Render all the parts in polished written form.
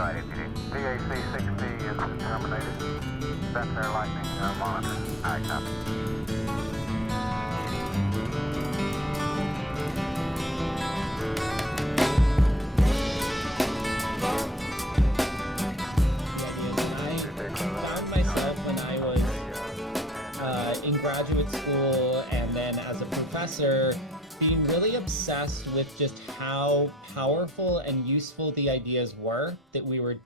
Right, DAC 60 is terminated. That's their lightning monitor. All right, copy. Found myself when I was in graduate school and then as a professor being really obsessed with just how powerful and useful the ideas were that we were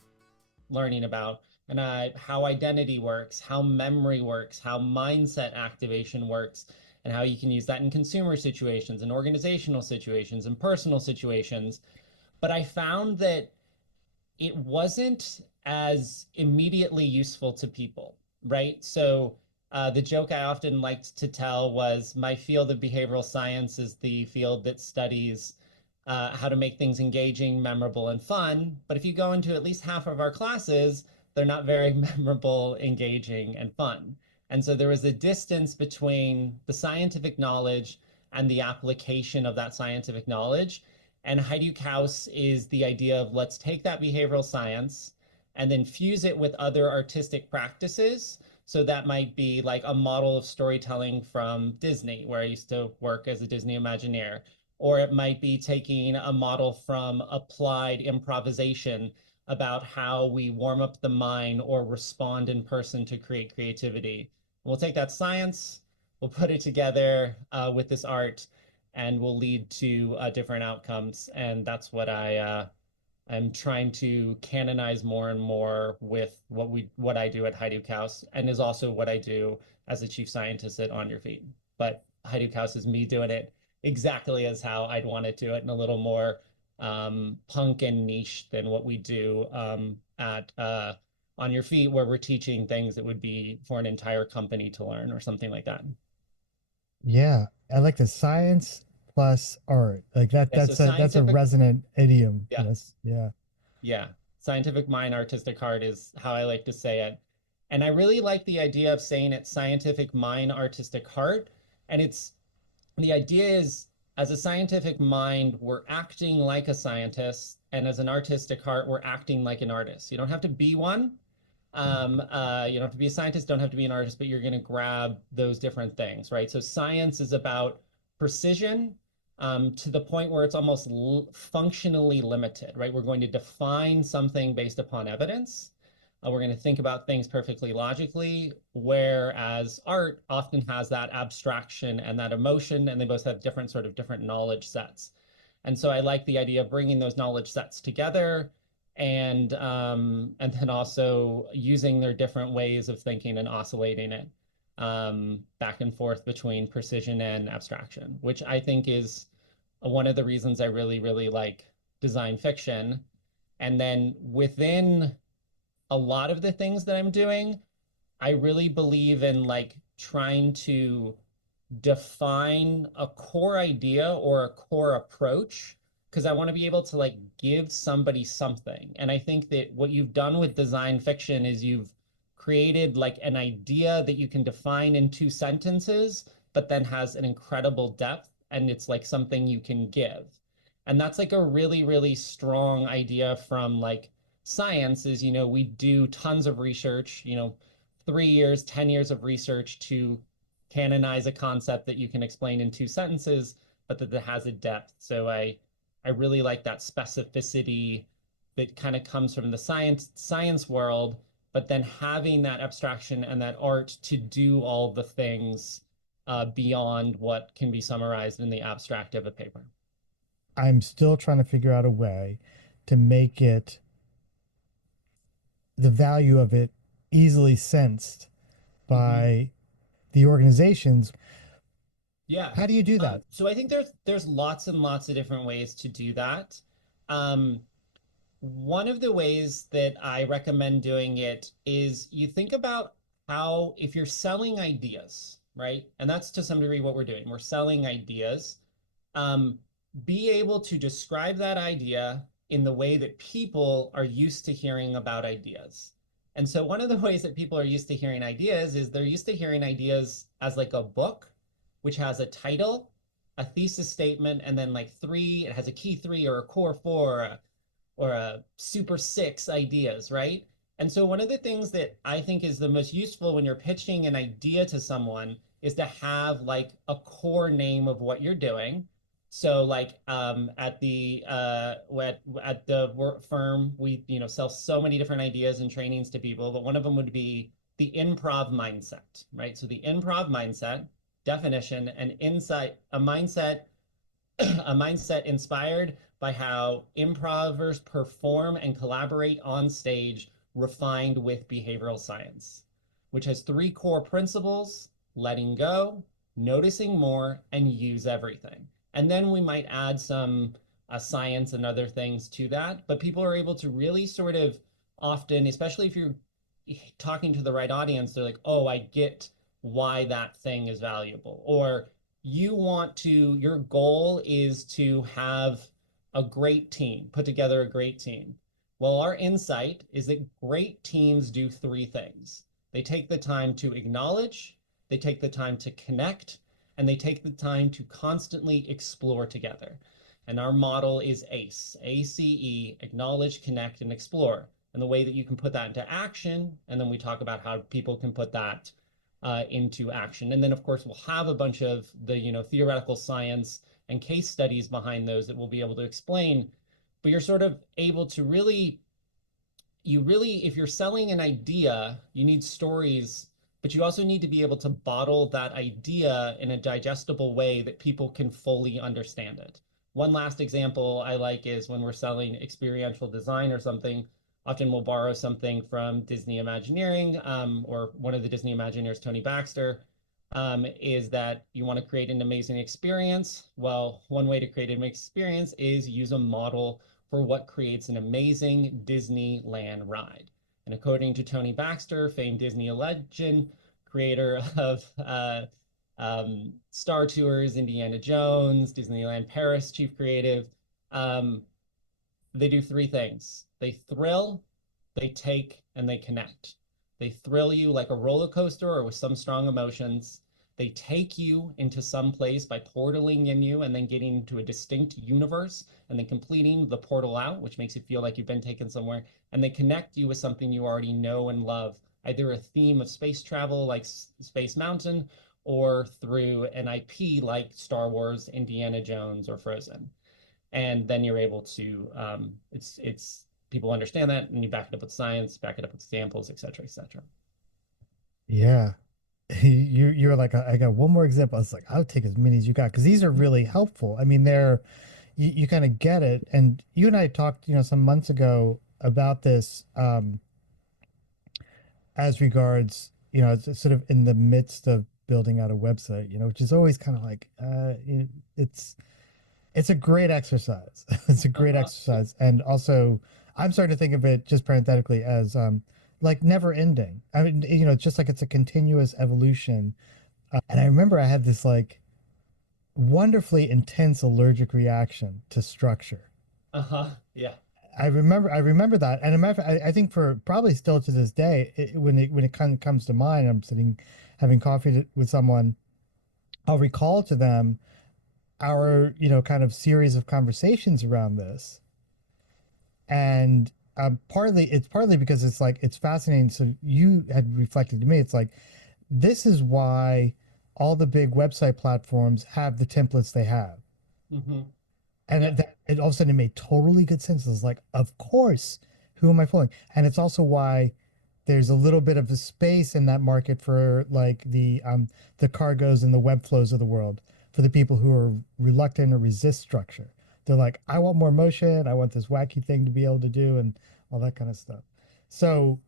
learning about, and how identity works, how memory works, how mindset activation works, and how you can use that in consumer situations and organizational situations and personal situations. But I found that it wasn't as immediately useful to people, right? So the joke I often liked to tell was my field of behavioral science is the field that studies how to make things engaging, memorable, and fun. But if you go into at least half of our classes, they're not very memorable, engaging, and fun. And so there was a distance between the scientific knowledge and the application of that scientific knowledge. And Heidi Kaus is the idea of let's take that behavioral science and then fuse it with other artistic practices. So that might be like a model of storytelling from Disney, where I used to work as a Disney Imagineer. Or it might be taking a model from applied improvisation about how we warm up the mind or respond in person to create creativity. We'll take that science, we'll put it together with this art, and will lead to different outcomes. And that's what I'm trying to canonize more and more with what I do at Heidi Kaus, and is also what I do as a chief scientist at On Your Feet. But Heidi Kaus is me doing it exactly as how I'd want to do it, in a little more punk and niche than what we do at On Your Feet, where we're teaching things that would be for an entire company to learn or something like that. Yeah, I like the science plus art. Like that Yeah, so that's a scientific, resonant idiom. yeah, Yes. Yeah. yeah. Scientific mind, artistic heart is how I like to say it. And I really like the idea of saying it's scientific mind, artistic heart. And it's the idea is, as a scientific mind, we're acting like a scientist, and as an artistic heart, we're acting like an artist. You don't have to be one. You don't have to be a scientist, don't have to be an artist, but you're going to grab those different things, right? So science is about precision to the point where it's almost functionally limited, right? We're going to define something based upon evidence. We're going to think about things perfectly logically, whereas art often has that abstraction and that emotion, and they both have different knowledge sets. And so I like the idea of bringing those knowledge sets together, and then also using their different ways of thinking and oscillating it back and forth between precision and abstraction, which I think is one of the reasons I really, really like design fiction. And then within a lot of the things that I'm doing, I really believe in like trying to define a core idea or a core approach, because I want to be able to like give somebody something. And I think that what you've done with design fiction is you've created like an idea that you can define in 2 sentences, but then has an incredible depth, and it's like something you can give. And that's like a really, really strong idea from like science is, we do tons of research, 3 years, 10 years of research to canonize a concept that you can explain in 2 sentences, but that has a depth. So I really like that specificity that kind of comes from the science world, but then having that abstraction and that art to do all the things beyond what can be summarized in the abstract of a paper. I'm still trying to figure out a way to make it the value of it easily sensed by the organizations. Yeah. How do you do that? So I think there's lots and lots of different ways to do that. Um, One of the ways that I recommend doing it is you think about how, if you're selling ideas, right? And that's to some degree what we're doing. We're selling ideas. Um, be able to describe that idea in the way that people are used to hearing about ideas. And so one of the ways that people are used to hearing ideas is they're used to hearing ideas as like a book, which has a title, a thesis statement, and then like it has a key three or a core four, or a super six ideas, right? And so one of the things that I think is the most useful when you're pitching an idea to someone is to have like a core name of what you're doing. So like at the work firm, we sell so many different ideas and trainings to people, but one of them would be the improv mindset, right? So the improv mindset definition and insight, a mindset a mindset inspired by how improvers perform and collaborate on stage, refined with behavioral science, which has three core principles: letting go, noticing more, and use everything. And then we might add some science and other things to that. But people are able to really sort of often, especially if you're talking to the right audience, they're like, oh, I get why that thing is valuable. Or your goal is to have a great team, put together a great team. Well, our insight is that great teams do three things. They take the time to acknowledge, they take the time to connect, and they take the time to constantly explore together. And our model is ACE, ACE, acknowledge, connect, and explore. And the way that you can put that into action, and then we talk about how people can put that into action. And then, of course, we'll have a bunch of the theoretical science and case studies behind those that we'll be able to explain. But you're sort of able to if you're selling an idea, you need stories, but you also need to be able to bottle that idea in a digestible way that people can fully understand it. One last example I like is when we're selling experiential design or something. Often we'll borrow something from Disney Imagineering, or one of the Disney Imagineers, Tony Baxter, is that you want to create an amazing experience. Well, one way to create an experience is use a model for what creates an amazing Disneyland ride. And according to Tony Baxter, famed Disney legend, creator of Star Tours, Indiana Jones, Disneyland Paris, chief creative, they do three things. They thrill, they take, and they connect. They thrill you like a roller coaster or with some strong emotions. They take you into some place by portaling in you and then getting into a distinct universe and then completing the portal out, which makes you feel like you've been taken somewhere. And they connect you with something you already know and love, either a theme of space travel like Space Mountain or through an IP like Star Wars, Indiana Jones, or Frozen. And then you're able to it's people understand that, and you back it up with science, back it up with examples, et cetera, et cetera. Yeah. You were like, I got one more example. I was like, I'll take as many as you got because these are really helpful. I mean, you kind of get it. And you and I talked, some months ago about this, as regards, it's sort of in the midst of building out a website, which is always kind of like, it's it's a great exercise. It's a great Uh-huh. exercise, and also I'm starting to think of it just parenthetically as like never ending. I mean, just like it's a continuous evolution. And I remember I had this like wonderfully intense allergic reaction to structure. Uh-huh. Yeah. I remember that, and a matter of fact, I think for probably still to this day, when it kind of comes to mind, I'm sitting having coffee with someone, I'll recall to them our kind of series of conversations around this, and it's partly because it's like it's fascinating. So you had reflected to me, it's like this is why all the big website platforms have the templates they have, Mm-hmm. and Yeah. it all of a sudden it made totally good sense. It's like, of course, who am I fooling? And it's also why there's a little bit of a space in that market for like the cargos and the web flows of the world, for the people who are reluctant or resist structure. They're like, I want more motion, I want this wacky thing to be able to do, and all that kind of stuff. So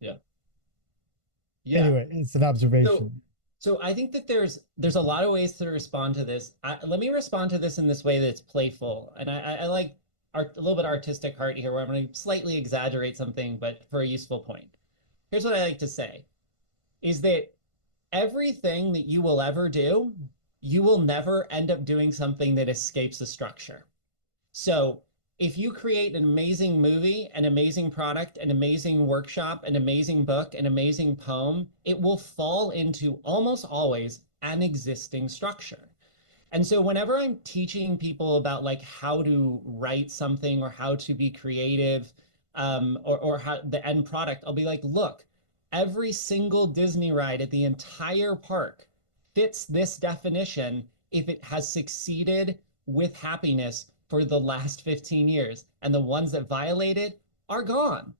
Yeah. Yeah. anyway, it's an So, observation. so I think that there's a lot of ways to respond to this. Let me respond to this in this way that's playful, and I like a little bit artistic heart here, where I'm going to slightly exaggerate something, but for a useful point. Here's what I like to say: is that everything that you will ever do, you will never end up doing something that escapes the structure. So if you create an amazing movie, an amazing product, an amazing workshop, an amazing book, an amazing poem, it will fall into almost always an existing structure. And so whenever I'm teaching people about like how to write something or how to be creative, or how the end product, I'll be like, look, every single Disney ride at the entire park fits this definition if it has succeeded with happiness for the last 15 years. And the ones that violate it are gone.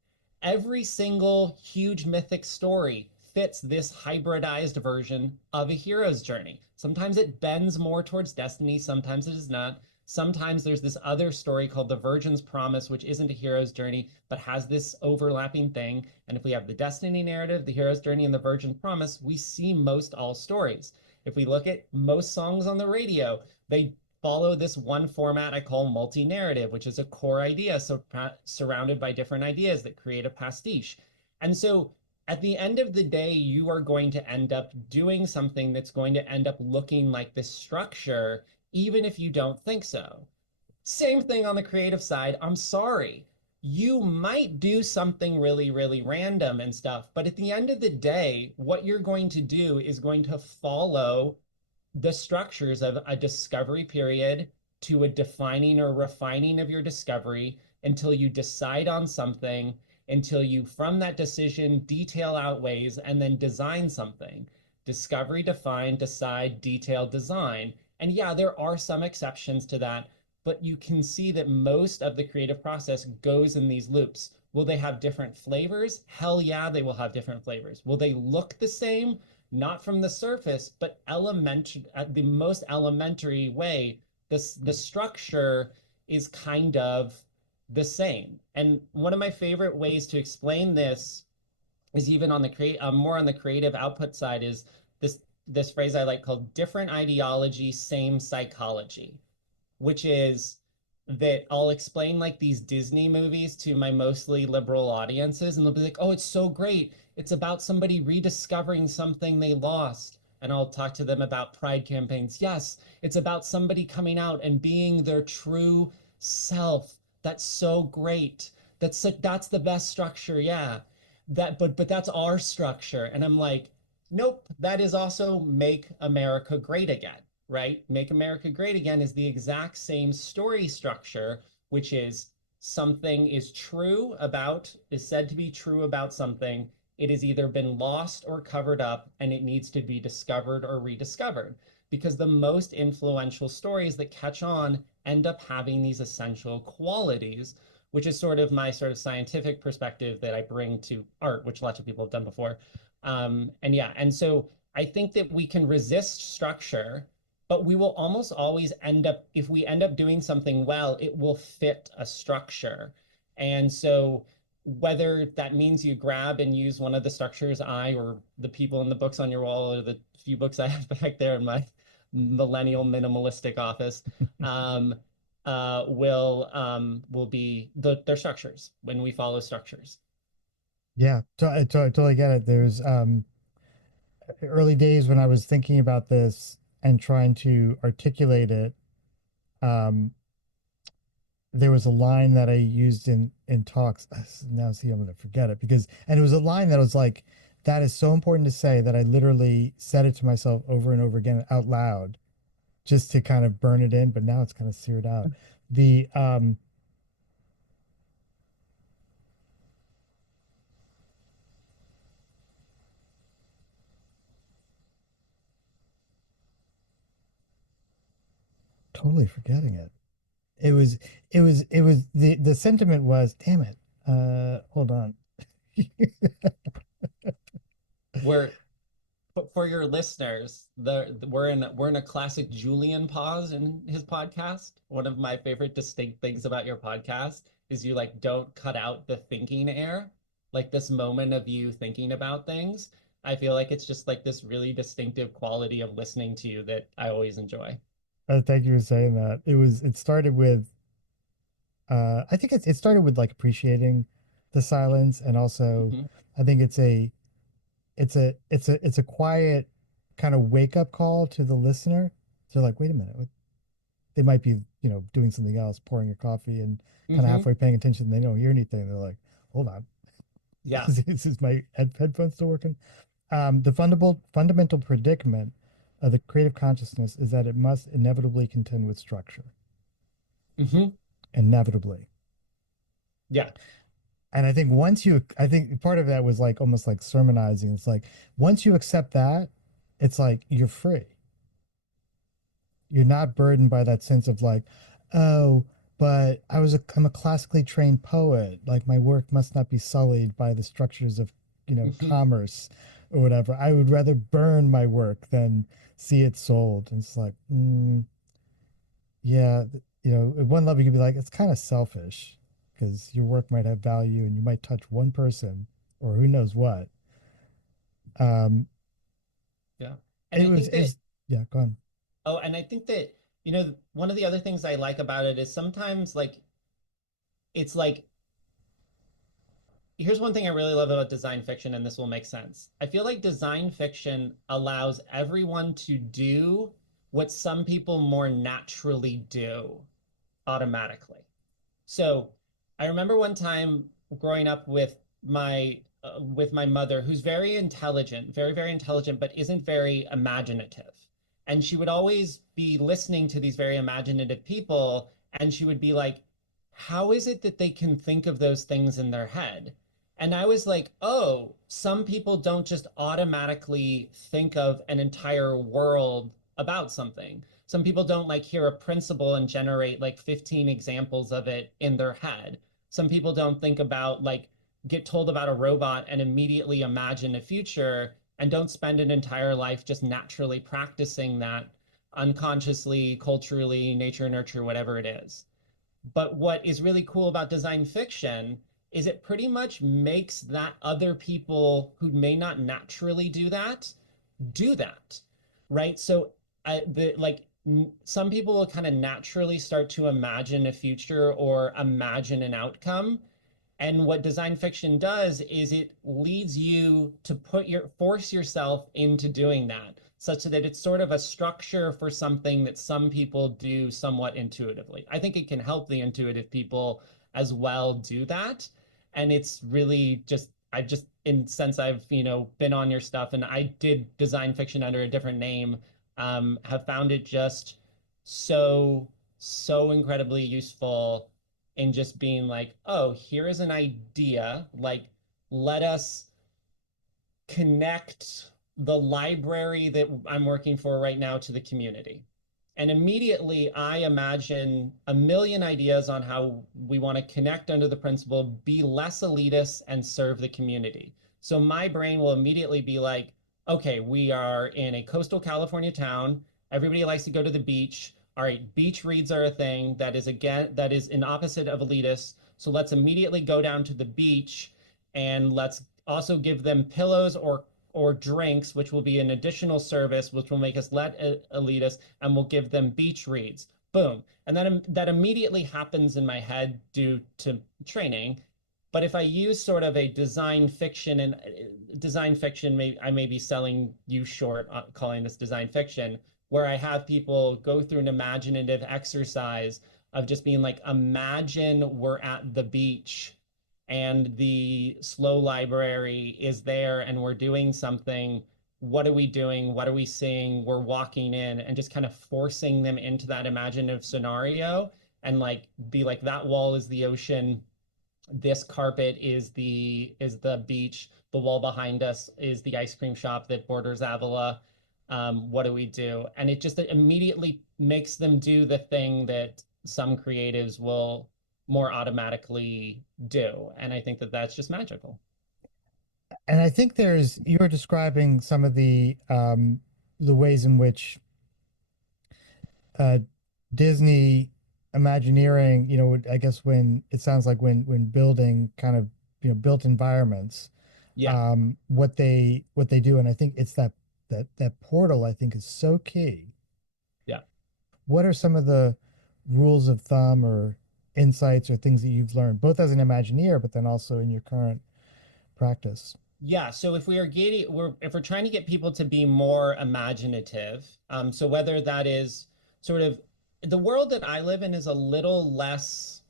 Every single huge mythic story fits this hybridized version of a hero's journey. Sometimes it bends more towards destiny, sometimes it is not. Sometimes there's this other story called The Virgin's Promise, which isn't a hero's journey, but has this overlapping thing. And if we have the destiny narrative, the hero's journey, and the Virgin's Promise, we see most all stories. If we look at most songs on the radio, they follow this one format I call multi-narrative, which is a core idea surrounded by different ideas that create a pastiche. And so at the end of the day, you are going to end up doing something that's going to end up looking like this structure, even if you don't think so. Same thing on the creative side. I'm sorry. You might do something really, really random and stuff, but at the end of the day, what you're going to do is going to follow the structures of a discovery period to a defining or refining of your discovery until you decide on something, until you, from that decision, detail outweighs and then design something. Discovery, define, decide, detail, design. And yeah, there are some exceptions to that, but you can see that most of the creative process goes in these loops. Will they have different flavors? Hell yeah, they will have different flavors. Will they look the same? Not from the surface, but elementary, at the most elementary way, the structure is kind of the same. And one of my favorite ways to explain this is even on the more on the creative output side, is this phrase I like called different ideology, same psychology, which is that I'll explain like these Disney movies to my mostly liberal audiences, and they'll be like, oh, it's so great. It's about somebody rediscovering something they lost. And I'll talk to them about pride campaigns. Yes, it's about somebody coming out and being their true self. That's so great. That's the best structure. Yeah. But that's our structure. And I'm like, nope, that is also Make America Great Again, right? Make America Great Again is the exact same story structure, which is something is true about, is said to be true about something. It has either been lost or covered up, and it needs to be discovered or rediscovered. Because the most influential stories that catch on end up having these essential qualities, which is sort of my sort of scientific perspective that I bring to art, which lots of people have done before. And yeah, and so I think that we can resist structure, but we will almost always end up, if we end up doing something well, it will fit a structure. And so whether that means you grab and use one of the structures I or the people in the books on your wall or the few books I have back there in my millennial minimalistic office, will be their structures when we follow structures. Yeah, I totally get it. There's early days when I was thinking about this and trying to articulate it. Um, there was a line that I used in talks. Now, see, I'm gonna forget it because, and it was a line that was like, that is so important to say that I literally said it to myself over and over again out loud, just to kind of burn it in. But now it's kind of seared out. The totally forgetting it. It was the sentiment was, damn it. Hold on. We're For your listeners, we're in a classic Julian pause in his podcast. One of my favorite distinct things about your podcast is you like don't cut out the thinking air, like this moment of you thinking about things. I feel like it's just like this really distinctive quality of listening to you that I always enjoy. Thank you for saying that. It started with I think it started with like appreciating the silence, and also Hmm. I think it's a quiet kind of wake up call to the listener. They're like, wait a minute, they might be, doing something else, pouring a coffee and kind of Hmm. halfway paying attention. They don't hear anything. They're like, hold on, Yeah. is my headphones still working? The fundamental predicament of the creative consciousness is that it must inevitably contend with structure. Hmm. Inevitably. Yeah. And I think I think part of that was like almost like sermonizing. It's like once you accept that, it's like you're free. You're not burdened by that sense of like, oh, but I'm a classically trained poet. Like my work must not be sullied by the structures of, Hmm. commerce or whatever. I would rather burn my work than see it sold. And it's like, yeah, at one level you could be like, it's kind of selfish because your work might have value and you might touch one person or who knows what. Um, Yeah. And I think that, it's yeah, go on. oh, and I think that, one of the other things I like about it is sometimes like it's like here's one thing I really love about design fiction, and this will make sense. I feel like design fiction allows everyone to do what some people more naturally do automatically. So I remember one time growing up with my mother, who's very intelligent, very, very intelligent, but isn't very imaginative. And she would always be listening to these very imaginative people, and she would be like, how is it that they can think of those things in their head? And I was like, oh, some people don't just automatically think of an entire world about something. Some people don't like hear a principle and generate like 15 examples of it in their head. Some people don't think about like get told about a robot and immediately imagine a future and don't spend an entire life just naturally practicing that unconsciously, culturally, nature, nurture, whatever it is. But what is really cool about design fiction is it pretty much makes that other people who may not naturally do that, right? So some people will kind of naturally start to imagine a future or imagine an outcome, and what design fiction does is it leads you to force yourself into doing that, such that it's sort of a structure for something that some people do somewhat intuitively. I think it can help the intuitive people as well do that. And it's really just, I just, in since I've, been on your stuff and I did design fiction under a different name, have found it just so, so incredibly useful and just being like, oh, here is an idea. Like, let us connect the library that I'm working for right now to the community. And immediately I imagine a million ideas on how we want to connect under the principle, be less elitist and serve the community. So my brain will immediately be like, okay, we are in a coastal California town. Everybody likes to go to the beach. All right, beach reads are a thing that is an opposite of elitist. So let's immediately go down to the beach and let's also give them pillows or drinks, which will be an additional service, which will make us let elitist, and we'll give them beach reads. Boom. And then that immediately happens in my head due to training. But if I use sort of a design fiction and design fiction, I may be selling you short calling this design fiction, where I have people go through an imaginative exercise of just being like, imagine we're at the beach and the slow library is there and we're doing something. What are we doing? What are we seeing? We're walking in and just kind of forcing them into that imaginative scenario and like be like, that wall is the ocean, this carpet is the beach, the wall behind us is the ice cream shop that borders Avila. What do we do? And it just immediately makes them do the thing that some creatives will more automatically do. And I think that that's just magical. And I think you were describing some of the ways in which uh, Disney Imagineering, I guess when it sounds like when building kind of built environments, Yeah. what they do, and I think it's that portal I think is so key. Yeah. What are some of the rules of thumb or insights or things that you've learned, both as an Imagineer, but then also in your current practice? Yeah, so if we're trying to get people to be more imaginative, so whether that is sort of the world that I live in is a little less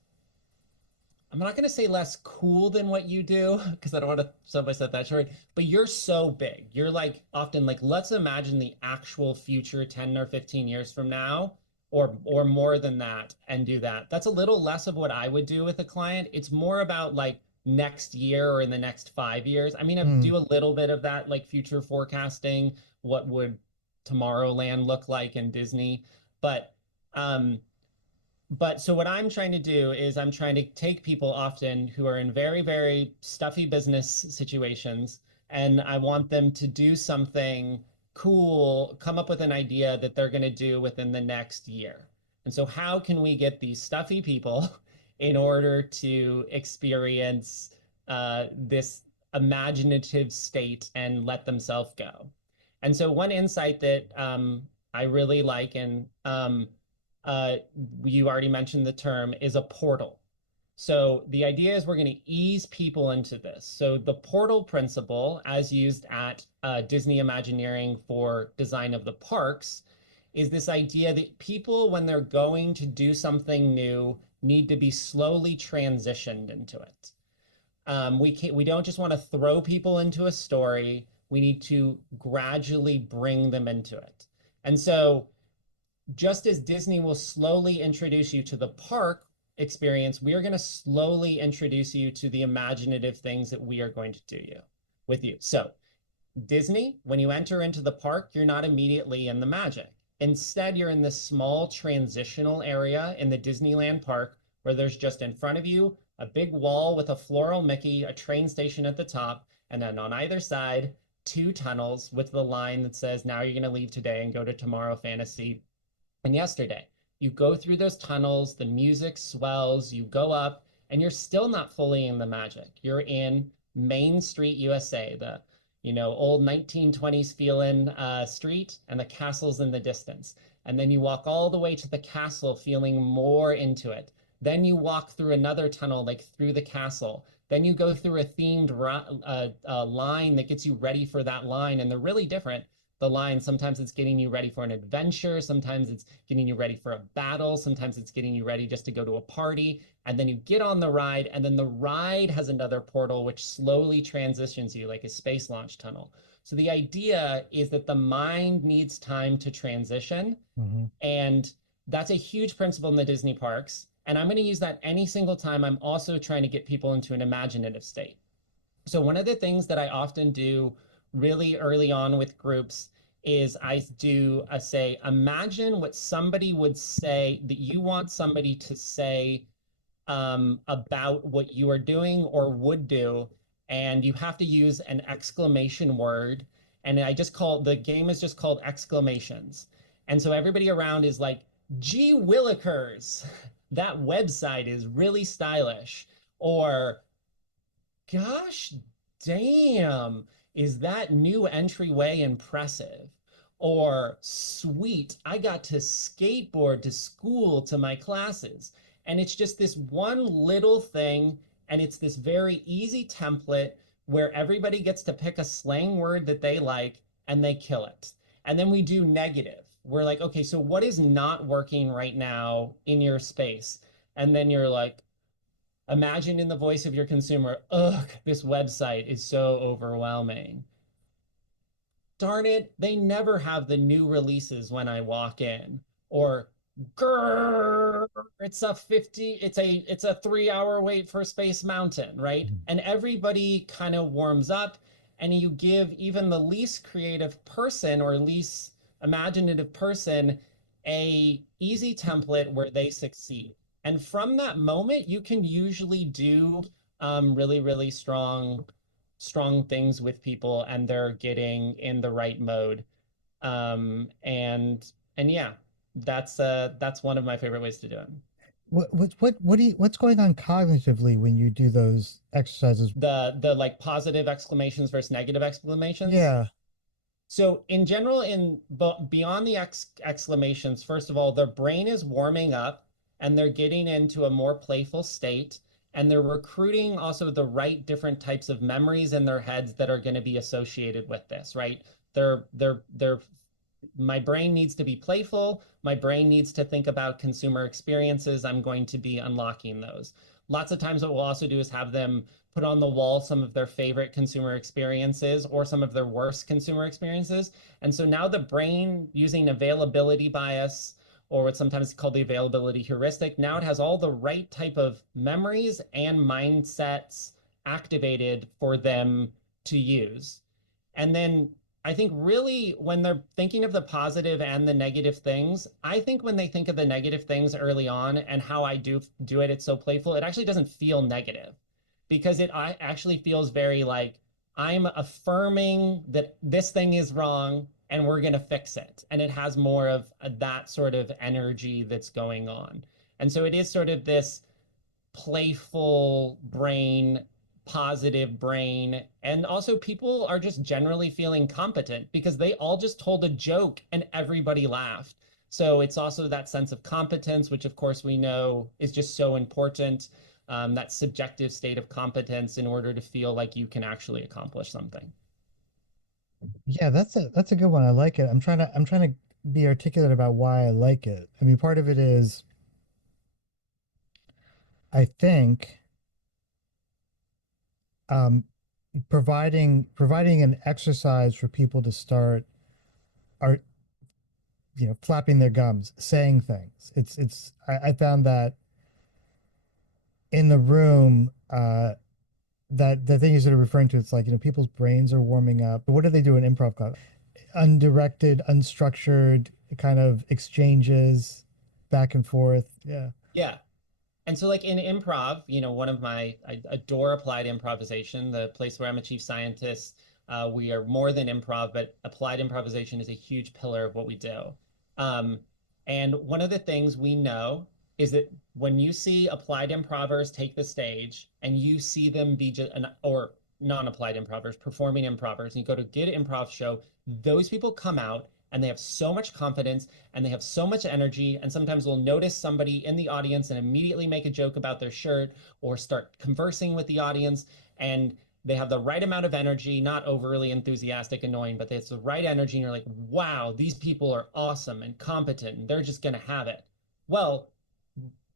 I'm not going to say less cool than what you do because I don't want to sell myself that short, but you're so big. You're like often like, let's imagine the actual future 10 or 15 years from now or more than that and do that. That's a little less of what I would do with a client. It's more about like next year or in the next 5 years. I mean, I Mm. do a little bit of that, like future forecasting. What would Tomorrowland look like in Disney? But um, but so what I'm trying to do is I'm trying to take people often who are in very, very stuffy business situations, and I want them to do something cool, come up with an idea that they're going to do within the next year. And so how can we get these stuffy people in order to experience this imaginative state and let themselves go? And so one insight that I really like, and uh, you already mentioned the term, is a portal. So the idea is we're going to ease people into this. So the portal principle, as used at Disney Imagineering for design of the parks, is this idea that people, when they're going to do something new, need to be slowly transitioned into it. We don't just want to throw people into a story. We need to gradually bring them into it. And so just as Disney will slowly introduce you to the park experience, we are going to slowly introduce you to the imaginative things that we are going to do with you. So Disney, when you enter into the park, you're not immediately in the magic. Instead, you're in this small transitional area in the Disneyland park where there's just in front of you a big wall with a floral Mickey, a train station at the top, and then on either side, two tunnels with the line that says, now you're going to leave today and go to Tomorrow Fantasy and yesterday. You go through those tunnels, the music swells, you go up, and you're still not fully in the magic. You're in Main Street, USA, the old 1920s feeling street, and the castle's in the distance. And then you walk all the way to the castle, feeling more into it. Then you walk through another tunnel, like through the castle. Then you go through a themed line that gets you ready for that line, and they're really different the line. Sometimes it's getting you ready for an adventure. Sometimes it's getting you ready for a battle. Sometimes it's getting you ready just to go to a party. And then you get on the ride, and then the ride has another portal which slowly transitions you like a space launch tunnel. So the idea is that the mind needs time to transition. Hmm. And that's a huge principle in the Disney parks. And I'm going to use that any single time I'm also trying to get people into an imaginative state. So one of the things that I often do really early on with groups is I do a say, imagine what somebody would say that you want somebody to say about what you are doing or would do. And you have to use an exclamation word. And I just call the game is just called exclamations. And so everybody around is like, gee willikers, that website is really stylish. Or gosh damn, is that new entryway impressive? Or sweet, I got to skateboard to school to my classes. And it's just this one little thing, and it's this very easy template where everybody gets to pick a slang word that they like and they kill it. And then we do negative. We're like, okay, so what is not working right now in your space? And then you're like, imagine in the voice of your consumer, ugh, this website is so overwhelming. Darn it, they never have the new releases when I walk in. Or grrr, it's a 3 hour wait for Space Mountain, right? And everybody kind of warms up, and you give even the least creative person or least imaginative person a easy template where they succeed. And from that moment, you can usually do really, really strong things with people, and they're getting in the right mode. And yeah, that's one of my favorite ways to do it. What's going on cognitively when you do those exercises? The like positive exclamations versus negative exclamations. Yeah. So in general, beyond the exclamations, first of all, their brain is warming up and they're getting into a more playful state, and they're recruiting also the right different types of memories in their heads that are going to be associated with this, right? They're my brain needs to be playful. My brain needs to think about consumer experiences. I'm going to be unlocking those. lots of times what we'll also do is have them put on the wall some of their favorite consumer experiences or some of their worst consumer experiences. And so now the brain, using availability bias, or what's sometimes called the availability heuristic, now it has all the right type of memories and mindsets activated for them to use. And then I think really when they're thinking of the positive and the negative things, I think when they think of the negative things early on and how I do it, it's so playful, it actually doesn't feel negative because it actually feels very like I'm affirming that this thing is wrong and we're going to fix it. And it has more of that sort of energy that's going on. And so it is sort of this playful brain, positive brain. And also, people are just generally feeling competent because they all just told a joke and everybody laughed. So it's also that sense of competence, which of course we know is just so important. That subjective state of competence in order to feel like you can actually accomplish something. Yeah, that's a good one. I like it. I'm trying to be articulate about why I like it. I mean, part of it is I think um, providing an exercise for people to start are flapping their gums, saying things. I found that in the room, that the thing you're sort of referring to, it's like people's brains are warming up. But what do they do in improv class? Undirected, unstructured kind of exchanges, back and forth. Yeah. Yeah. And so, like in improv, one of I adore applied improvisation, the place where I'm a chief scientist. We are more than improv, but applied improvisation is a huge pillar of what we do. Um, and one of the things we know is that when you see applied improvers take the stage and you see them be just, or non-applied improvers performing improvers, and you go to get an improv show, those people come out and they have so much confidence and they have so much energy. And sometimes we'll notice somebody in the audience and immediately make a joke about their shirt or start conversing with the audience. And they have the right amount of energy, not overly enthusiastic, annoying, but it's the right energy. And you're like, wow, these people are awesome and competent and they're just going to have it. Well,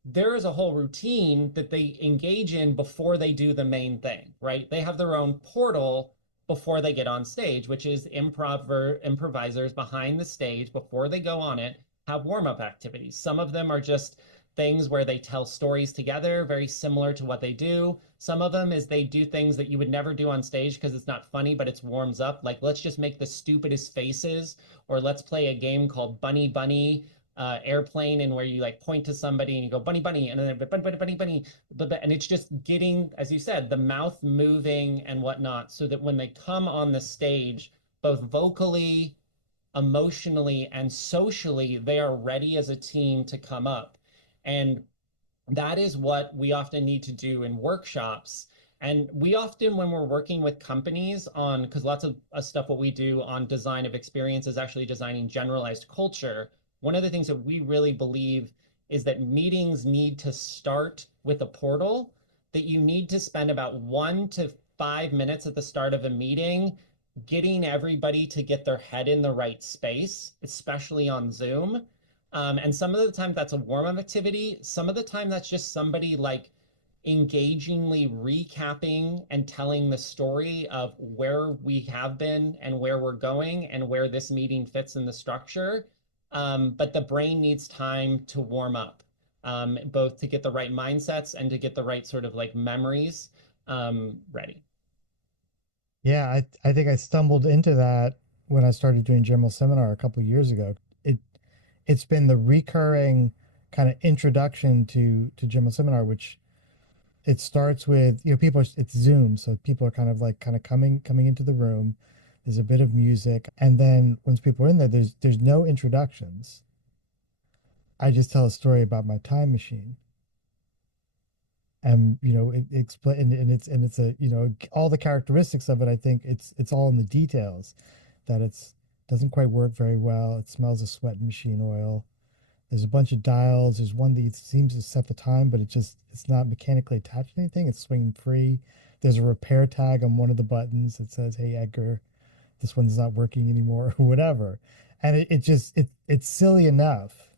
there is a whole routine that they engage in before they do the main thing, right? They have their own portal before they get on stage, which is improvisers behind the stage before they go on it have warm-up activities. Some of them are just things where they tell stories together, very similar to what they do. Some of them is they do things that you would never do on stage because it's not funny, but it's warms up. Like, let's just make the stupidest faces, or let's play a game called Bunny Bunny, airplane, and where you like point to somebody and you go bunny bunny and then bunny bunny bunny bunny, and it's just getting, as you said, the mouth moving and whatnot, so that when they come on the stage, both vocally, emotionally, and socially, they are ready as a team to come up. And that is what we often need to do in workshops. And we often, when we're working with companies on, because lots of stuff, what we do on design of experience is actually designing generalized culture. One of the things that we really believe is that meetings need to start with a portal, that you need to spend about 1 to 5 minutes at the start of a meeting getting everybody to get their head in the right space, especially on Zoom. And some of the time that's a warm-up activity. Some of the time that's just somebody like engagingly recapping and telling the story of where we have been and where we're going and where this meeting fits in the structure. But the brain needs time to warm up, both to get the right mindsets and to get the right sort of like memories ready. Yeah, I think I stumbled into that when I started doing general seminar a couple of years ago. It it's been the recurring kind of introduction to general seminar, which it starts with people. It's Zoom, so people are kind of coming into the room. There's a bit of music, and then once people are in there, there's no introductions. I just tell a story about my time machine, and it explain and it's a all the characteristics of it. I think it's all in the details that it's doesn't quite work very well. It smells of sweat and machine oil. There's a bunch of dials. There's one that seems to set the time, but it's not mechanically attached to anything. It's swinging free. There's a repair tag on one of the buttons that says, "Hey Edgar, this one's not working anymore," or whatever. And it's silly enough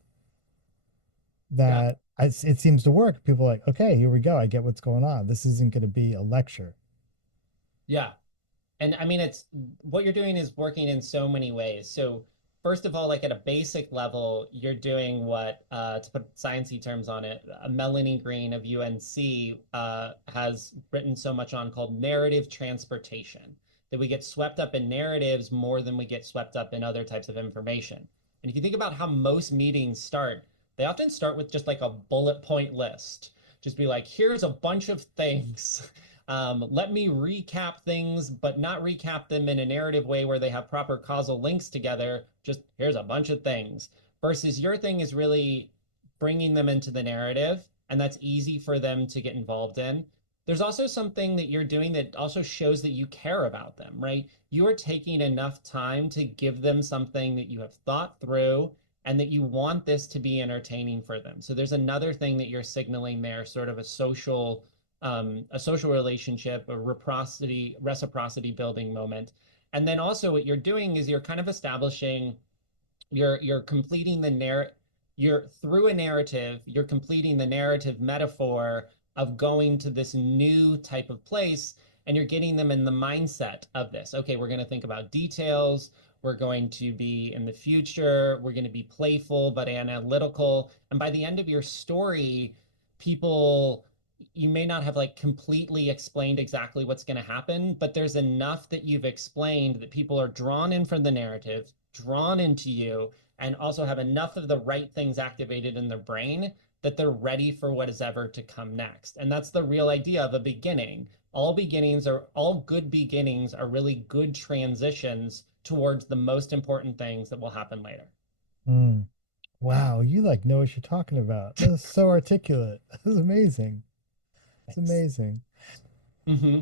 Yeah. that it seems to work. People are like, okay, here we go. I get what's going on. This isn't going to be a lecture. Yeah. And I mean, it's what you're doing is working in so many ways. So first of all, like at a basic level, you're doing what, to put sciencey terms on it, Melanie Green of UNC has written so much on called narrative transportation, that we get swept up in narratives more than we get swept up in other types of information. And if you think about how most meetings start, they often start with just like a bullet point list. Just be like, here's a bunch of things. Let me recap things, but not recap them in a narrative way where they have proper causal links together. Just here's a bunch of things. Versus your thing is really bringing them into the narrative, and that's easy for them to get involved in. There's also something that you're doing that also shows that you care about them, right? You are taking enough time to give them something that you have thought through and that you want this to be entertaining for them. So there's another thing that you're signaling there, sort of a social relationship, a reciprocity building moment. And then also what you're doing is you're kind of establishing, you're completing the you're through a narrative, you're completing the narrative metaphor of going to this new type of place, and you're getting them in the mindset of this. Okay, we're going to think about details. We're going to be in the future. We're going to be playful but analytical. And by the end of your story, people, you may not have like completely explained exactly what's going to happen, but there's enough that you've explained that people are drawn in from the narrative, drawn into you, and also have enough of the right things activated in their brain that they're ready for what is ever to come next. And that's the real idea of a beginning. All good beginnings are really good transitions towards the most important things that will happen later. Mm. Wow, you like know what you're talking about. That's so articulate. That's amazing. It's Thanks. amazing. Mm-hmm.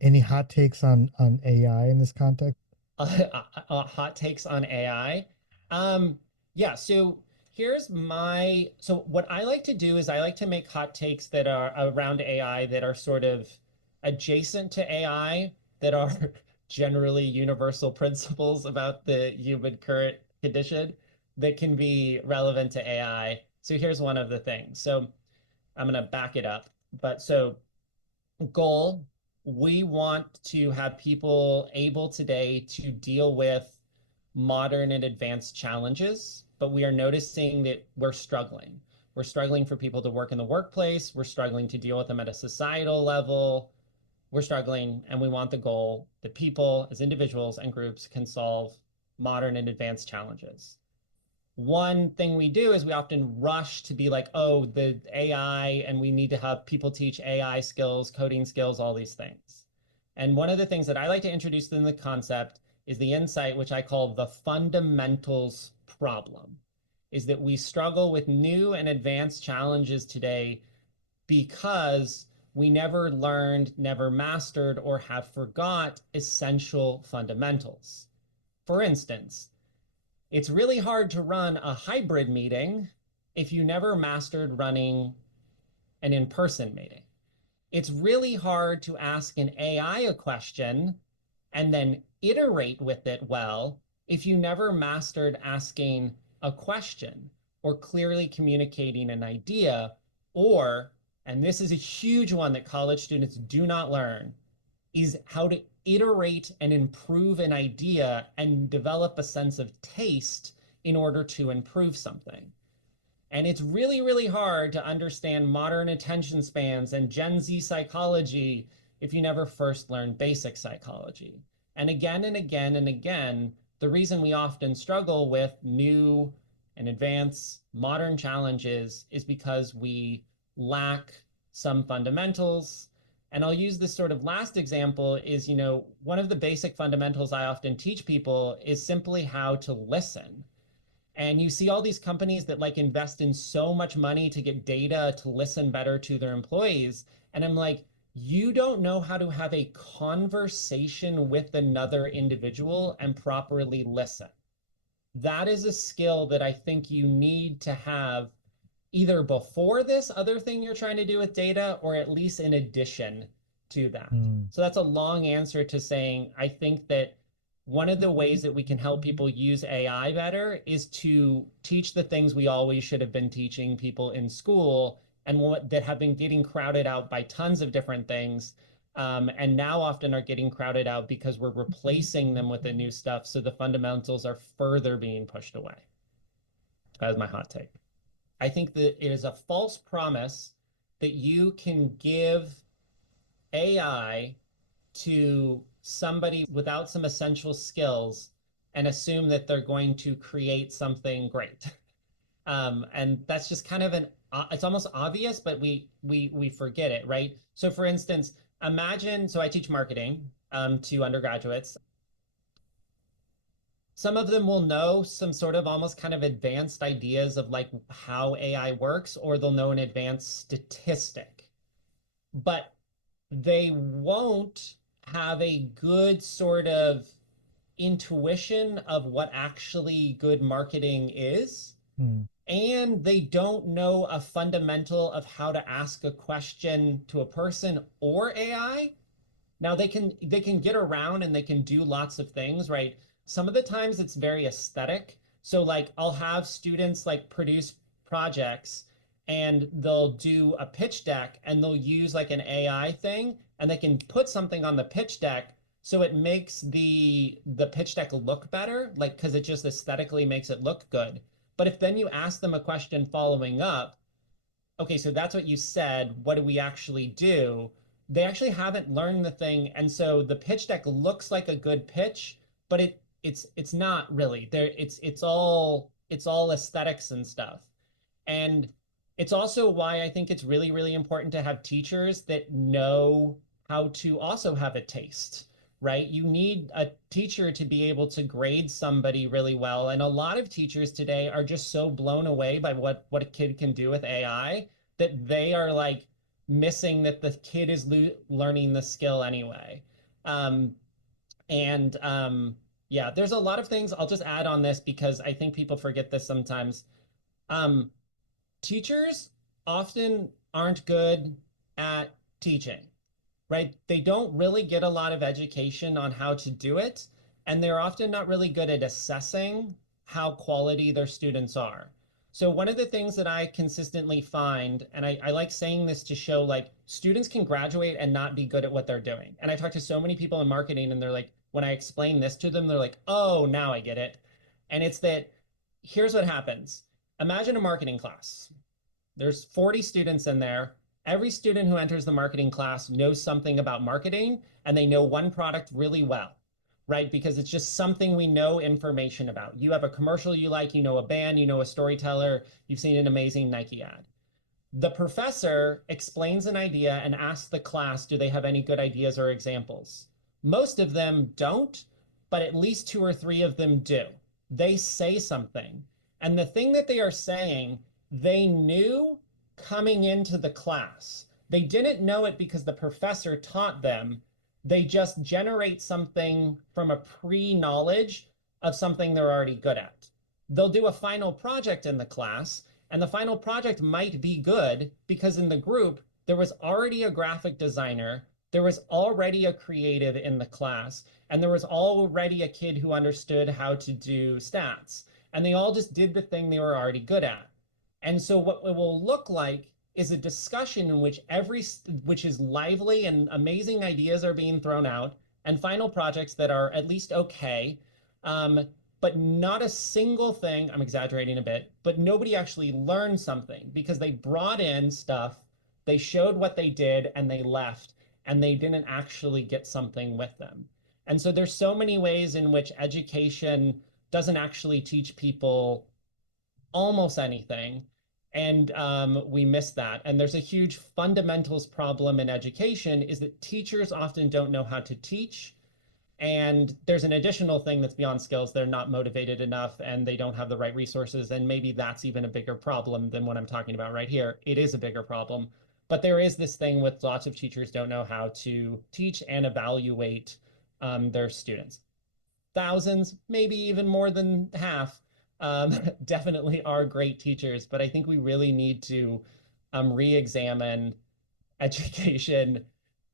Any hot takes on AI in this context? Hot takes on AI. Yeah, so so what I like to do is I like to make hot takes that are around AI that are sort of adjacent to AI, that are generally universal principles about the human current condition that can be relevant to AI. So here's one of the things. So I'm going to back it up. But so goal, we want to have people able today to deal with modern and advanced challenges, but we are noticing that we're struggling. We're struggling for people to work in the workplace. We're struggling to deal with them at a societal level. We're struggling, and we want the goal that people as individuals and groups can solve modern and advanced challenges. One thing we do is we often rush to be like, oh, the AI, and we need to have people teach AI skills, coding skills, all these things. And one of the things that I like to introduce in the concept is the insight, which I call the fundamentals problem, is that we struggle with new and advanced challenges today because we never learned, never mastered, or have forgot essential fundamentals. For instance, it's really hard to run a hybrid meeting if you never mastered running an in-person meeting. It's really hard to ask an AI a question and then iterate with it well if you never mastered asking a question or clearly communicating an idea, or, and this is a huge one that college students do not learn, is how to iterate and improve an idea and develop a sense of taste in order to improve something. And it's really, really hard to understand modern attention spans and Gen Z psychology if you never first learn basic psychology. And again and again and again, the reason we often struggle with new and advanced modern challenges is because we lack some fundamentals. And I'll use this sort of last example is, one of the basic fundamentals I often teach people is simply how to listen. And you see all these companies that like invest in so much money to get data to listen better to their employees. And I'm like, you don't know how to have a conversation with another individual and properly listen. That is a skill that I think you need to have either before this other thing you're trying to do with data, or at least in addition to that. Mm. So that's a long answer to saying, I think that one of the ways that we can help people use AI better is to teach the things we always should have been teaching people in school and what that have been getting crowded out by tons of different things. And now often are getting crowded out because we're replacing them with the new stuff. So the fundamentals are further being pushed away. That is my hot take. I think that it is a false promise that you can give AI to somebody without some essential skills and assume that they're going to create something great. And that's just kind of it's almost obvious, but we forget it, right? So for instance, imagine, so I teach marketing to undergraduates. Some of them will know some sort of almost kind of advanced ideas of like how AI works, or they'll know an advanced statistic, but they won't have a good sort of intuition of what actually good marketing is. And they don't know a fundamental of how to ask a question to a person or AI. Now they can get around and they can do lots of things, right? Some of the times it's very aesthetic. So like I'll have students like produce projects and they'll do a pitch deck and they'll use like an AI thing and they can put something on the pitch deck so it makes the pitch deck look better, like because it just aesthetically makes it look good. But if then you ask them a question following up, okay, so that's what you said, what do we actually do? They actually haven't learned the thing, and so the pitch deck looks like a good pitch, but it's not really. There it's all aesthetics and stuff. And it's also why I think it's really, really important to have teachers that know how to also have a taste, right? You need a teacher to be able to grade somebody really well. And a lot of teachers today are just so blown away by what a kid can do with AI that they are like missing that the kid is learning the skill anyway. Um, and yeah, there's a lot of things. I'll just add on this because I think people forget this sometimes. Um, Teachers often aren't good at teaching, right? They don't really get a lot of education on how to do it, and they're often not really good at assessing how quality their students are. So one of the things that I consistently find, and I like saying this to show like students can graduate and not be good at what they're doing. And I talk to so many people in marketing and they're like, when I explain this to them, they're like, oh, now I get it. And it's that here's what happens. Imagine a marketing class. There's 40 students in there. Every student who enters the marketing class knows something about marketing and they know one product really well, right? Because it's just something we know information about. You have a commercial you like, you know a band, you know a storyteller, you've seen an amazing Nike ad. The professor explains an idea and asks the class, do they have any good ideas or examples? Most of them don't, but at least 2 or 3 of them do. They say something. And the thing that they are saying, they knew coming into the class. They didn't know it because the professor taught them. They just generate something from a pre-knowledge of something they're already good at. They'll do a final project in the class, and the final project might be good because in the group, there was already a graphic designer, there was already a creative in the class, and there was already a kid who understood how to do stats. And they all just did the thing they were already good at. And so what it will look like is a discussion in which which is lively and amazing ideas are being thrown out and final projects that are at least okay, but not a single thing, I'm exaggerating a bit, but nobody actually learned something because they brought in stuff, they showed what they did and they left and they didn't actually get something with them. And so there's so many ways in which education doesn't actually teach people almost anything. And we miss that. And there's a huge fundamentals problem in education is that teachers often don't know how to teach. And there's an additional thing that's beyond skills. They're not motivated enough and they don't have the right resources. And maybe that's even a bigger problem than what I'm talking about right here. It is a bigger problem. But there is this thing with lots of teachers don't know how to teach and evaluate their students. Thousands, maybe even more than half, definitely are great teachers. But I think we really need to re-examine education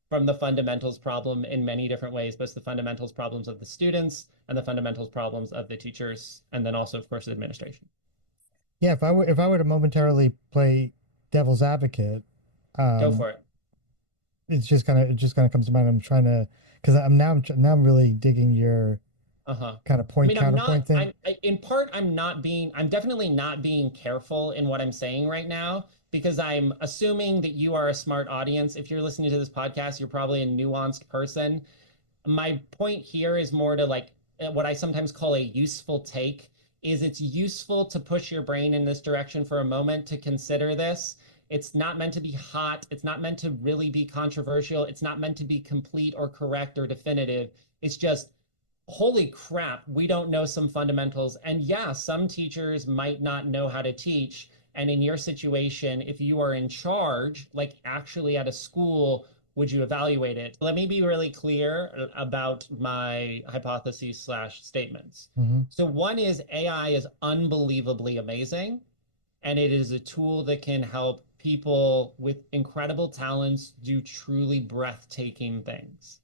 from the fundamentals problem in many different ways, both the fundamentals problems of the students and the fundamentals problems of the teachers, and then also, of course, the administration. Yeah, if I were to momentarily play devil's advocate, Go um, for it. it just kind of comes to mind. I'm trying to because now I'm really digging your Uh-huh. kind of I point mean, counterpoint thing. in part, I'm definitely not being careful in what I'm saying right now because I'm assuming that you are a smart audience. If you're listening to this podcast, you're probably a nuanced person. My point here is more to like what I sometimes call a useful take is it's useful to push your brain in this direction for a moment to consider this. It's not meant to be hot. It's not meant to really be controversial. It's not meant to be complete or correct or definitive. It's just holy crap, we don't know some fundamentals. And yeah, some teachers might not know how to teach. And in your situation, if you are in charge, like actually at a school, would you evaluate it? Let me be really clear about my hypotheses slash statements. Hmm. So one is AI is unbelievably amazing, and it is a tool that can help people with incredible talents do truly breathtaking things.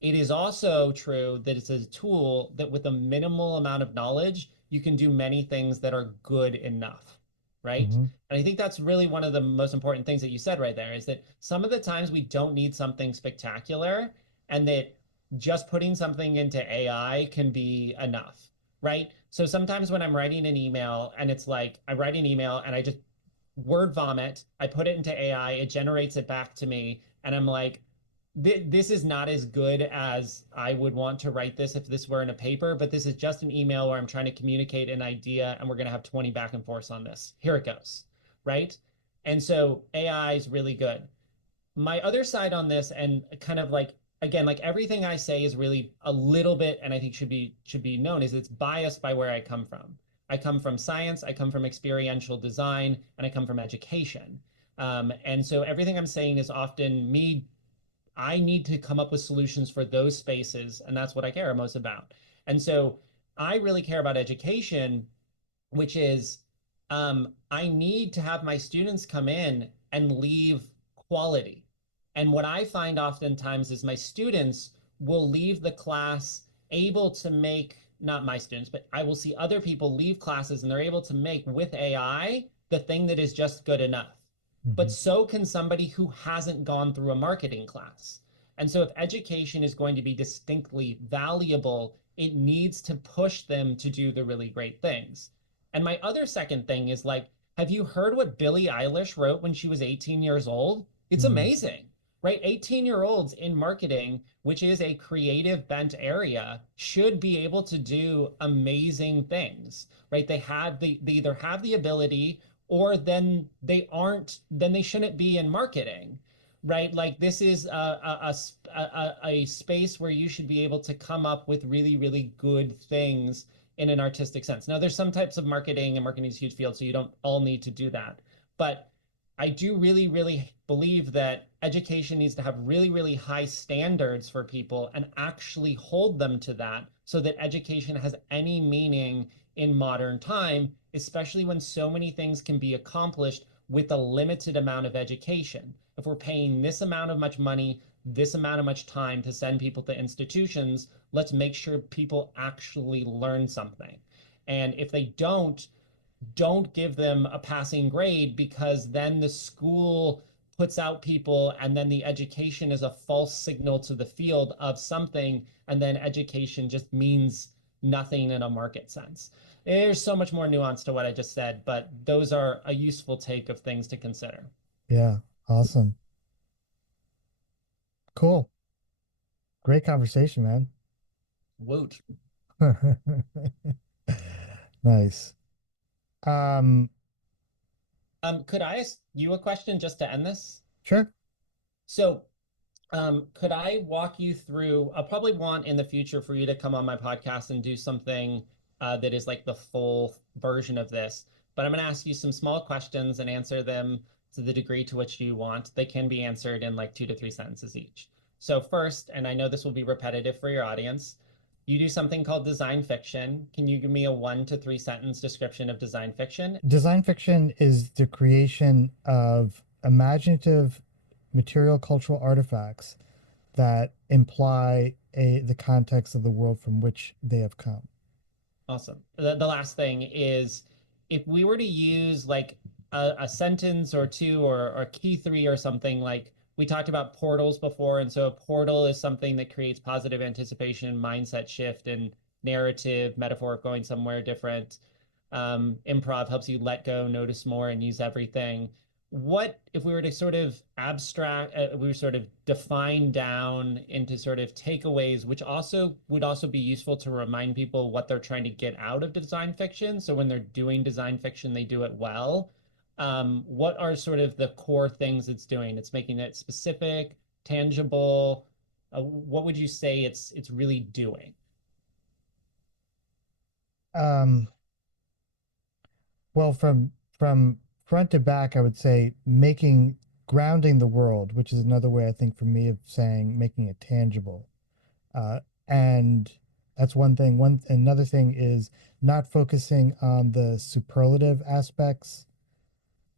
It is also true that it's a tool that with a minimal amount of knowledge, you can do many things that are good enough, right? Hmm. And I think that's really one of the most important things that you said right there is that some of the times we don't need something spectacular and that just putting something into AI can be enough, right? So sometimes when I'm writing an email and it's like I write an email and I just word vomit, I put it into AI, it generates it back to me, and I'm like, this is not as good as I would want to write this if this were in a paper, but this is just an email where I'm trying to communicate an idea and we're going to have 20 back and forths on this. Here it goes. Right. And so AI is really good. My other side on this, and kind of like, again, like everything I say is really a little bit, and I think should be known is it's biased by where I come from. I come from science, I come from experiential design, and I come from education. And so everything I'm saying is often me I need to come up with solutions for those spaces, and that's what I care most about. And so I really care about education, which is I need to have my students come in and leave quality. And what I find oftentimes is my students will leave the class able to make, not my students, but I will see other people leave classes and they're able to make with AI the thing that is just good enough. But Hmm. so can somebody who hasn't gone through a marketing class. And so if education is going to be distinctly valuable, it needs to push them to do the really great things. And my other second thing is like, have you heard what Billie Eilish wrote when she was 18 years old? It's Hmm. amazing, right? 18-year-olds in marketing, which is a creative bent area, should be able to do amazing things, right? They either have the ability or then they shouldn't be in marketing, right? Like this is a space where you should be able to come up with really, really good things in an artistic sense. Now, there's some types of marketing, and marketing is a huge field, so you don't all need to do that. But I do really, really believe that education needs to have really, really high standards for people and actually hold them to that so that education has any meaning in modern time, especially when so many things can be accomplished with a limited amount of education. If we're paying this amount of much money, this amount of much time to send people to institutions, let's make sure people actually learn something. And if they don't give them a passing grade because then the school puts out people and then the education is a false signal to the field of something and then education just means nothing in a market sense. There's so much more nuance to what I just said, but those are a useful take of things to consider. Yeah, awesome, cool, great conversation, man. Woot. Nice. Um, Could I ask you a question just to end this? sure. So could I walk you through? I'll probably want in the future for you to come on my podcast and do something that is like the full version of this. But I'm going to ask you some small questions and answer them to the degree to which you want. They can be answered in like 2 to 3 sentences each. So, first, and I know this will be repetitive for your audience, you do something called design fiction. Can you give me a 1 to 3 sentence description of design fiction? Design fiction is the creation of imaginative material cultural artifacts that imply the context of the world from which they have come. Awesome. The last thing is, if we were to use like a sentence or two, or key three or something, like we talked about portals before. And so a portal is something that creates positive anticipation, mindset shift, and narrative, metaphor of going somewhere different. Improv helps you let go, notice more, and use everything. What if we were to sort of abstract, we were sort of define down into sort of takeaways, which also would also be useful to remind people what they're trying to get out of design fiction. So when they're doing design fiction, they do it well. What are sort of the core things it's doing? It's making it specific, tangible. What would you say it's really doing? Um, well, from front to back, I would say making grounding the world, which is another way I think for me of saying making it tangible. And that's one thing. Another thing is not focusing on the superlative aspects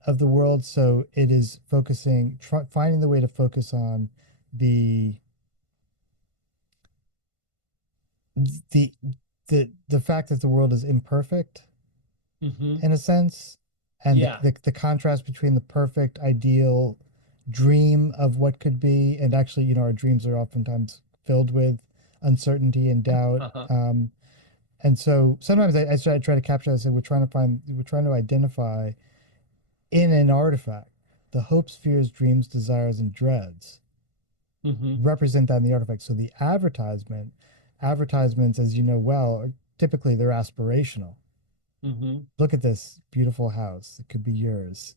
of the world. So it is focusing, finding the way to focus on the the the fact that the world is imperfect Mm-hmm. in a sense, and Yeah. the contrast between the perfect ideal dream of what could be, and actually, our dreams are oftentimes filled with uncertainty and doubt. Uh-huh. And so sometimes I try to capture. I say we're trying to identify in an artifact the hopes, fears, dreams, desires, and dreads, Mm-hmm. represent that in the artifact. So the advertisements, as you know well, typically they're aspirational. Mm-hmm. Look at this beautiful house; it could be yours.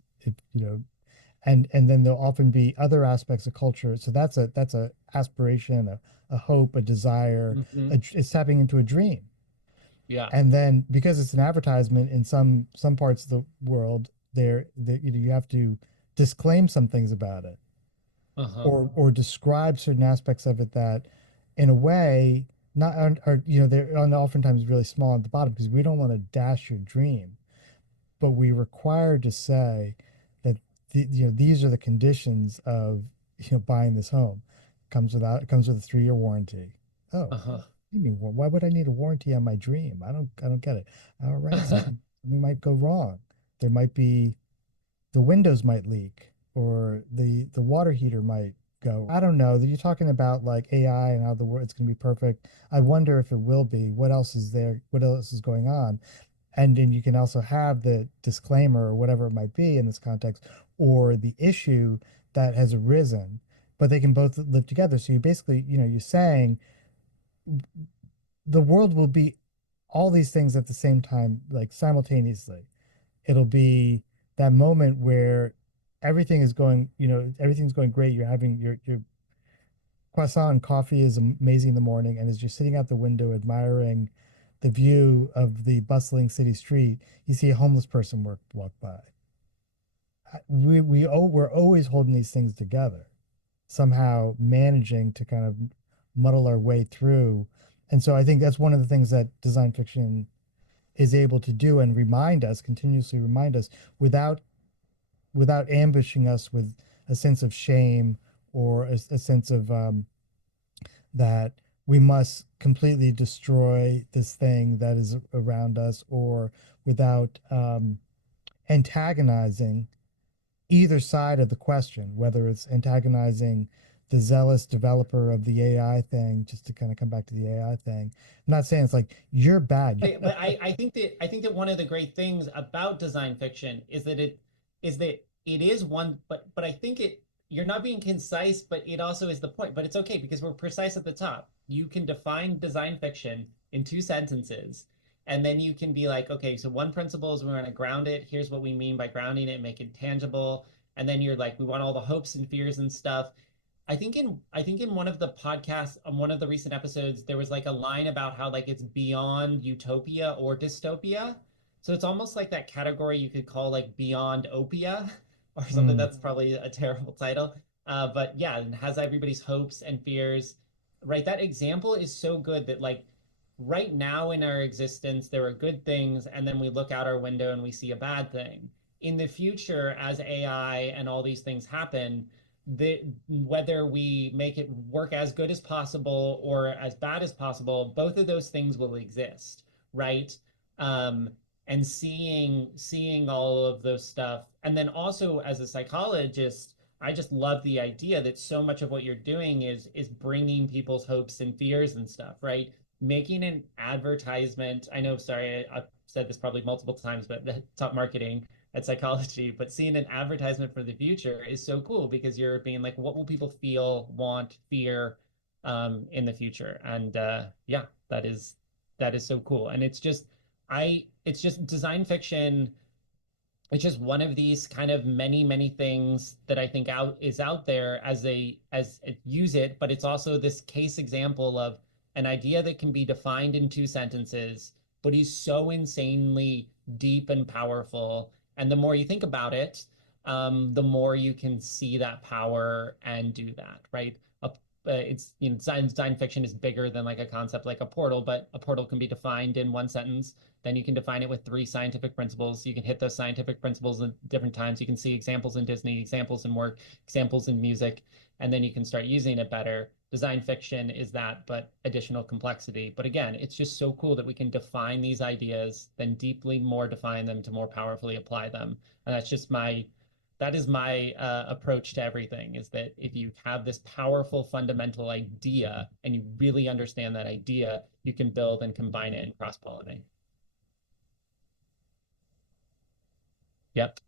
And then there'll often be other aspects of culture. So that's a aspiration, a hope, a desire. Mm-hmm. It's tapping into a dream. Yeah. And then because it's an advertisement in some parts of the world, you have to disclaim some things about it, Uh-huh. or describe certain aspects of it that, in a way, not are they're oftentimes really small at the bottom because we don't want to dash your dream, but we require to say that these are the conditions of buying this home. It comes with a 3-year warranty. Oh, Uh-huh. you mean, why would I need a warranty on my dream? I don't get it. All right, something might go wrong. There might be the windows might leak, or the water heater might go. I don't know. You're talking about like AI and how the world it's going to be perfect. I wonder if it will be. What else is there? What else is going on? And then you can also have the disclaimer or whatever it might be in this context, or the issue that has arisen, but they can both live together. So you basically, you're saying the world will be all these things at the same time, like simultaneously. It'll be that moment where everything's going great. You're having your croissant and coffee is amazing in the morning, and as you're sitting out the window admiring the view of the bustling city street, you see a homeless person walk by. We're always holding these things together, somehow managing to kind of muddle our way through. And so I think that's one of the things that design fiction is able to do, and continuously remind us, without ambushing us with a sense of shame, or a sense of that we must completely destroy this thing that is around us, or without antagonizing either side of the question, whether it's antagonizing the zealous developer of the AI thing, just to kind of come back to the AI thing. I'm not saying it's like you're bad. But I think that one of the great things about design fiction is that it is one, but I think you're not being concise, but it also is the point. But it's okay because we're precise at the top. You can define design fiction in 2 sentences, and then you can be like, okay, so one principle is we want to ground it. Here's what we mean by grounding it, make it tangible. And then you're like, we want all the hopes and fears and stuff. I think in one of the podcasts on one of the recent episodes, there was like a line about how like it's beyond utopia or dystopia. So it's almost like that category you could call like beyond opia or something. Mm, That's probably a terrible title. But yeah, it has everybody's hopes and fears. Right. That example is so good that like right now in our existence, there are good things, and then we look out our window and we see a bad thing. In the future, as AI and all these things happen, whether we make it work as good as possible or as bad as possible, both of those things will exist, right? And seeing all of those stuff, and then also as a psychologist, I just love the idea that so much of what you're doing is bringing people's hopes and fears and stuff, right? Making an advertisement. I know, sorry, I've said this probably multiple times, but the top marketing at psychology, but seeing an advertisement for the future is so cool because you're being like, what will people feel, want, fear in the future? And yeah, that is so cool. And it's just design fiction. It's just one of these kind of many things that I think is out there as use it, but it's also this case example of an idea that can be defined in 2 sentences, but is so insanely deep and powerful. And the more you think about it, the more you can see that power and do that, right? It's, you know, design fiction is bigger than like a concept like a portal, but a portal can be defined in 1 sentence. Then you can define it with 3 scientific principles. You can hit those scientific principles at different times. You can see examples in Disney, examples in work, examples in music, and then you can start using it better. Design fiction is that, but additional complexity. But again, it's just so cool that we can define these ideas, then deeply more define them to more powerfully apply them. And that is my approach to everything, is that if you have this powerful fundamental idea and you really understand that idea, you can build and combine it and cross-pollinate. Yep.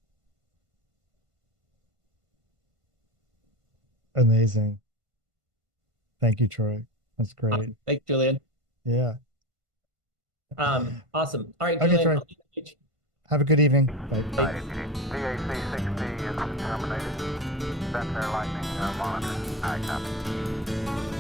Amazing. Thank you, Troy. That's great. Awesome. Thanks, Julian. Yeah. Awesome. All right, Okay, Julian. Troy. Have a good evening. Bye. DAC-60 is terminated. That's their lightning monitor. I copy.